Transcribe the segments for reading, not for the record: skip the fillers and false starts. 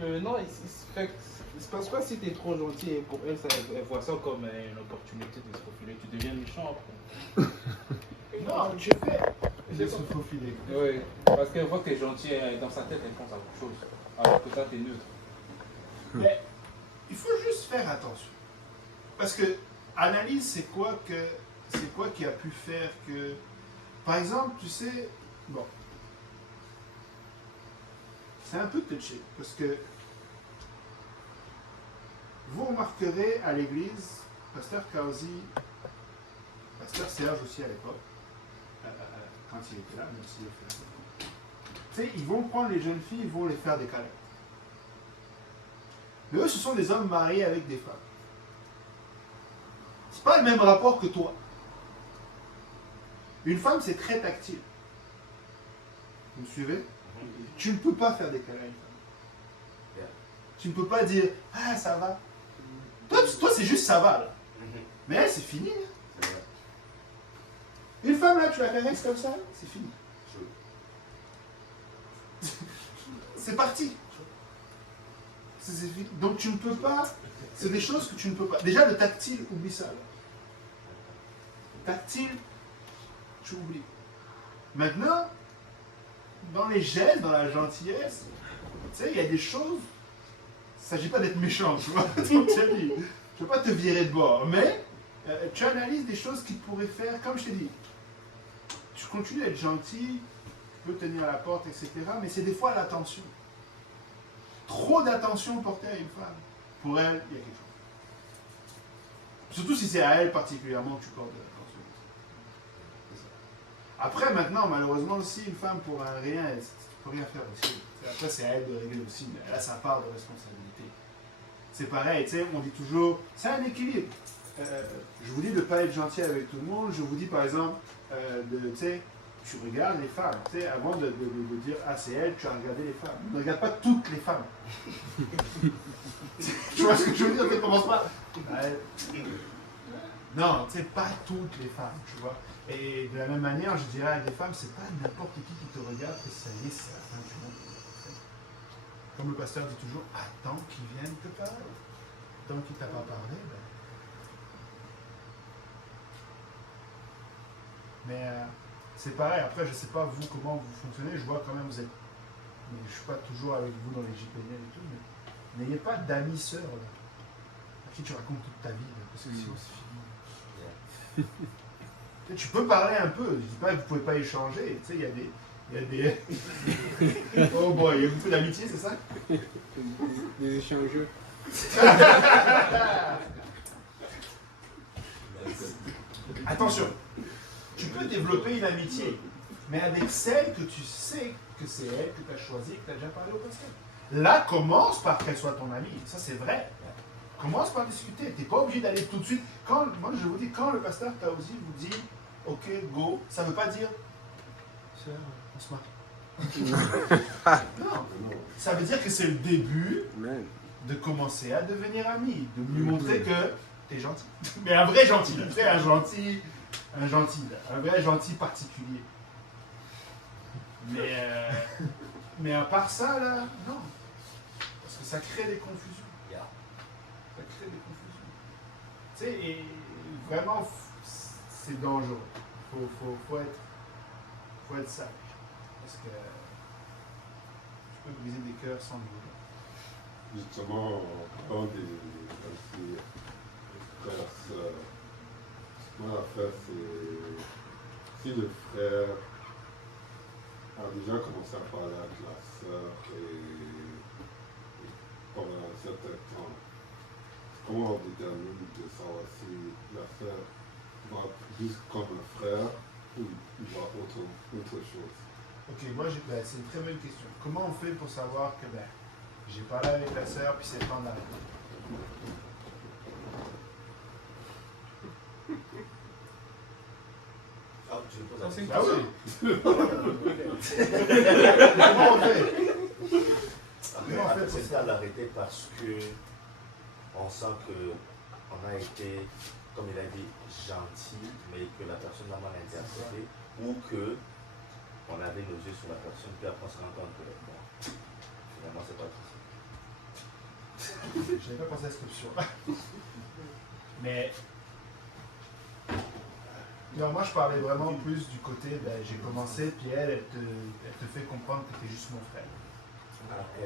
mais non, il se passe pas si t'es trop gentil. Et pour elle, elle voit ça comme une opportunité de se faufiler. Tu deviens méchant après. Non, tu fais de se faufiler. Oui, parce qu'elle voit que t'es gentil, dans sa tête, elle pense à autre chose. Alors que toi, t'es neutre. Mais il faut juste faire attention. Parce que analyse, c'est quoi qui a pu faire que. Par exemple, tu sais, bon. C'est un peu touché. Parce que vous remarquerez à l'église, Pasteur Kausi, Pasteur Serge aussi à l'époque, quand il était là, même s'il le fait. Tu sais, ils vont prendre les jeunes filles, ils vont les faire des câlins. Mais eux, ce sont des hommes mariés avec des femmes. C'est pas le même rapport que toi. Une femme, c'est très tactile. Vous me suivez? Tu ne peux pas faire des câlins à une femme. Tu ne peux pas dire « Ah, ça va ». Toi c'est juste « ça va ». Là. Mais elle, c'est fini. Là. Une femme, là, tu la caresses comme ça, c'est fini. C'est parti. C'est fini. Donc tu ne peux pas... C'est des choses que tu ne peux pas... Déjà, le tactile, oublie ça. Là. Tactile, tu oublies. Maintenant, dans les gestes, dans la gentillesse, tu sais, il y a des choses... Il ne s'agit pas d'être méchant, tu vois. Je ne veux pas te virer de bord, mais tu analyses des choses qui pourraient faire, comme je t'ai dit, tu continues d'être gentil, tu peux tenir la porte, etc. Mais c'est des fois l'attention. Trop d'attention portée à une femme. Pour elle, il y a quelque chose. Surtout si c'est à elle particulièrement que tu portes de l'attention. Après, maintenant, malheureusement aussi, une femme pour un rien, tu ne peux rien faire aussi. Après, c'est à elle de régler aussi, mais elle a sa part de responsabilité. C'est pareil, tu sais, on dit toujours, c'est un équilibre. Je vous dis de ne pas être gentil avec tout le monde, je vous dis par exemple, tu sais, tu regardes les femmes, tu sais, avant de dire, ah c'est elle, tu as regardé les femmes. Ne regarde pas toutes les femmes. Tu vois ce que je veux dire, tu ne commences pas. Non, tu sais, pas toutes les femmes, tu vois. Et de la même manière, je dirais à des femmes, c'est pas n'importe qui te regarde, que ça y est, c'est la fin du monde. Comme le pasteur dit toujours, attends qu'il vienne te parler. Tant qu'il ne t'a pas parlé, ben... Mais c'est pareil, après je ne sais pas vous comment vous fonctionnez, je vois quand même vous êtes... Mais je ne suis pas toujours avec vous dans les JPN et tout, mais n'ayez pas d'amis sœurs là, à qui tu racontes toute ta vie, là, parce que sinon c'est fini. Tu peux parler un peu, je ne dis pas que vous ne pouvez pas échanger, tu sais, il y a des... Oh boy, il y a beaucoup d'amitié, c'est ça? Des échangeurs. Attention, tu peux développer une amitié, mais avec celle que tu sais que c'est elle que tu as choisie, que tu as déjà parlé au pasteur. Là, commence par qu'elle soit ton amie, ça c'est vrai. Commence par discuter, tu n'es pas obligé d'aller tout de suite. Moi je vous dis, quand le pasteur Kausi vous dit ok, go, ça ne veut pas dire sœur, on se marie. Non, ça veut dire que c'est le début de commencer à devenir ami, de lui montrer que tu es gentil. Mais un vrai gentil, tu sais, un vrai gentil particulier. Mais à part ça, là, non. Parce que ça crée des confusions. Ça crée des confusions. Tu sais, et vraiment, c'est dangereux. Faut être sage. Parce que tu peux briser des cœurs sans douleur. Justement, en parlant des frères, sœurs, moi l'affaire c'est si le frère a déjà commencé à parler avec la sœur et pendant un certain temps, comment on détermine de savoir si la sœur va plus comme un frère ou il va autre chose? Ok, moi c'est une très bonne question. Comment on fait pour savoir que j'ai parlé avec la sœur puis c'est le temps d'arrêter? Ah, tu me poses la question. Ah oui. Comment on fait? Après, c'est le temps d'arrêter parce que on sent qu'on a été, comme il a dit, gentil, mais que la personne l'a mal interprété, ou que on avait nos yeux sur la personne, puis après on se rend compte que bon, finalement c'est pas possible. n'avais pas pensé à cette option. Mais non, moi je parlais vraiment plus du côté, ben, j'ai commencé, puis elle te fait comprendre que tu es juste mon frère. Ok.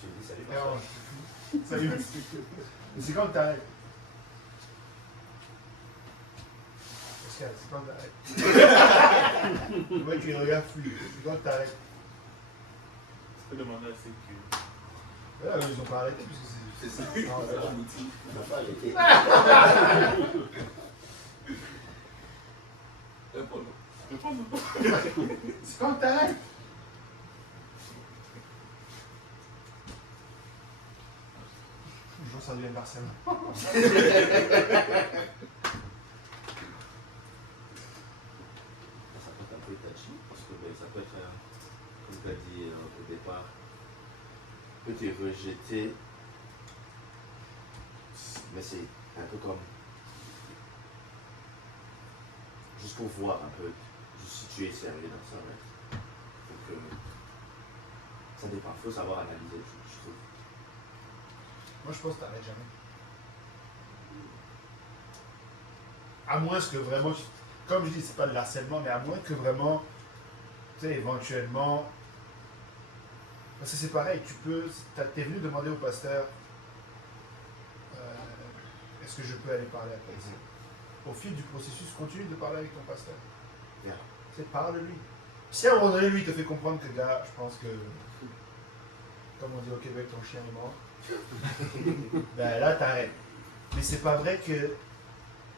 J'ai dit salut. Et alors, salut. Mais c'est quand t'arrêtes. Pascal, c'est quand t'arrêtes. Le mec il regarde fou. C'est quand t'arrêtes. Tu peux demander à ceux qui. Là, ils ont pas arrêté puisque c'est ça. Non, On n'a pas arrêté. c'est quand t'arrêtes. Je vois ça devient harcèlement. Ça peut être un peu touchy, parce que ben, ça peut être, comme tu as dit au départ, peut te rejeter, mais c'est un peu comme, juste pour voir un peu, juste si tu es sérieux dans ça, ouais. Donc, ça dépend, il faut savoir analyser, je trouve. Moi je pense que t'arrêtes jamais. À moins que vraiment, comme je dis, c'est pas de l'harcèlement, mais à moins que vraiment, tu sais, éventuellement, parce que c'est pareil, t'es venu demander au pasteur, est-ce que je peux aller parler après ici? Au fil du processus, continue de parler avec ton pasteur. Yeah. C'est parle-lui. Si à un moment donné, lui, il te fait comprendre que, gars, je pense que, comme on dit au Québec, ton chien est mort, ben là, t'arrêtes. Mais c'est pas vrai que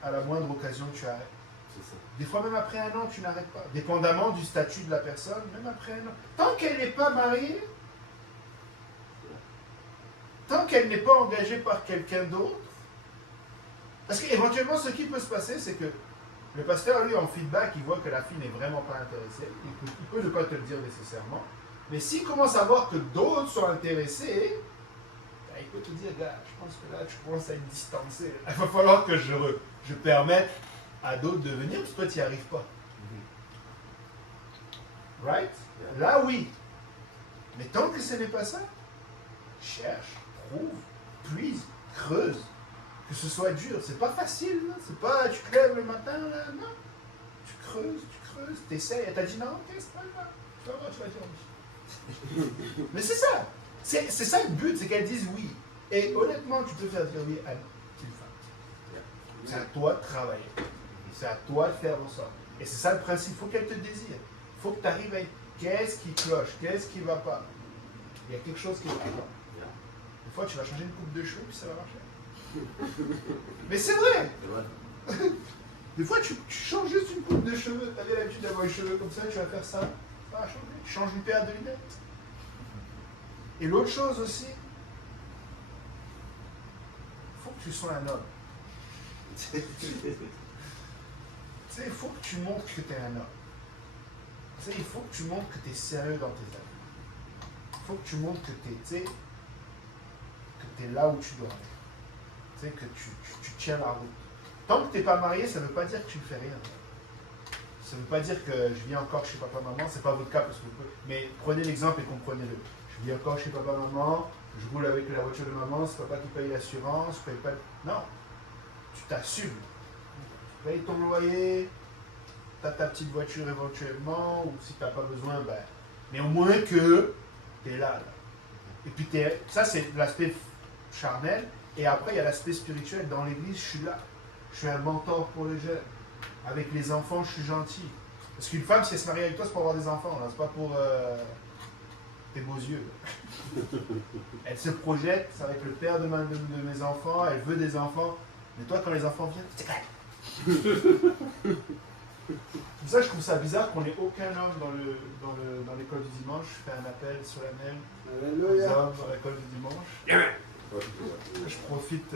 à la moindre occasion, tu arrêtes. C'est ça. Des fois, même après un an, tu n'arrêtes pas. Dépendamment du statut de la personne, même après un an. Tant qu'elle n'est pas mariée, tant qu'elle n'est pas engagée par quelqu'un d'autre, parce qu'éventuellement, ce qui peut se passer, c'est que le pasteur, lui, en feedback, il voit que la fille n'est vraiment pas intéressée. Il peut ne pas te le dire nécessairement. Mais s'il commence à voir que d'autres sont intéressés, ben, il peut te dire, gars, je pense que là, tu commences à être distancé. Il va falloir que je permette à d'autres de venir, parce que toi, tu n'y arrives pas. Right? Là, oui. Mais tant que ce n'est pas ça, cherche, trouve, puise, creuse. Que ce soit dur, c'est pas facile, là. C'est pas tu te lèves le matin, là, non. Tu creuses, t'essayes, elle t'a dit non, ok, c'est pas grave. Tu vas voir, tu vas dire oui. Mais c'est ça. C'est ça le but, c'est qu'elle dise oui. Et honnêtement, tu peux faire dire oui à une femme. C'est à toi de travailler. C'est à toi de faire en sorte. Et c'est ça le principe, il faut qu'elle te désire. Il faut que tu arrives à qu'est-ce qui cloche, qu'est-ce qui ne va pas. Il y a quelque chose qui ne va pas. Des fois, tu vas changer une coupe de cheveux, puis ça va marcher. Mais c'est vrai! Des fois, tu changes juste une coupe de cheveux. Tu avais l'habitude d'avoir les cheveux comme ça, tu vas faire ça. Ça va changer. Tu changes une paire de lunettes. Et l'autre chose aussi, il faut que tu sois un homme. Tu sais, il faut que tu montres que tu es un homme. Tu sais, il faut que tu montres que tu es sérieux dans tes amis. Il faut que tu montres que tu es là où tu dois aller. Tu sais, que tu tiens la route. Tant que tu n'es pas marié, ça ne veut pas dire que tu ne fais rien. Ça ne veut pas dire que je vis encore chez papa-maman, c'est pas votre cas, parce que mais prenez l'exemple et comprenez-le. Je vis encore chez papa-maman, je roule avec la voiture de maman, c'est papa qui paye l'assurance, je paye pas... Non, tu t'assumes. Tu payes ton loyer, tu as ta petite voiture éventuellement, ou si tu n'as pas besoin, ben... Mais au moins que tu es là. Et puis ça, c'est l'aspect charnel. Et après, il y a l'aspect spirituel. Dans l'église, je suis là. Je suis un mentor pour les jeunes. Avec les enfants, je suis gentil. Parce qu'une femme, si elle se marie avec toi, c'est pour avoir des enfants. C'est pas pour tes beaux yeux. Elle se projette, ça va être le père de mes enfants, elle veut des enfants. Mais toi, quand les enfants viennent, c'est clair. Pour ça, je trouve ça bizarre qu'on n'ait aucun homme dans l'école du dimanche. Je fais un appel solennel aux hommes dans l'école du dimanche. Je profite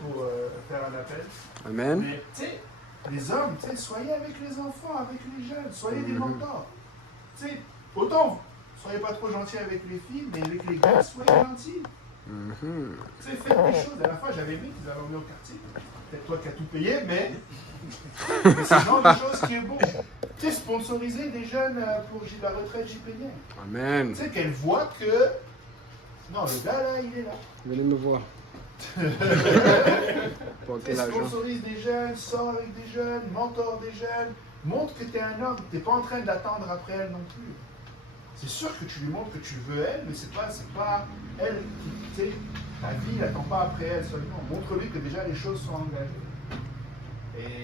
pour faire un appel. Amen. Mais tu sais, les hommes, soyez avec les enfants, avec les jeunes, soyez des mentors. Tu sais, autant, soyez pas trop gentils avec les filles, mais avec les gars, soyez gentils. Tu sais, faites des choses. À la fois, j'avais aimé qu'ils avaient emmené au quartier. peut-être toi qui as tout payé, mais c'est le genre de choses qui est beau. Tu sais, sponsoriser des jeunes pour la retraite JPN. Amen. Tu sais, qu'elle voit que. Non, le gars là, il est là. Venez me voir. Portez Tu l'argent. sponsorises des jeunes, sors avec des jeunes, mentor des jeunes, montre que tu es un homme, tu n'es pas en train d'attendre après elle non plus. C'est sûr que tu lui montres que tu veux elle, mais c'est pas elle qui, tu sais, ta vie n'attend pas après elle seulement. Montre-lui que déjà les choses sont engagées. Et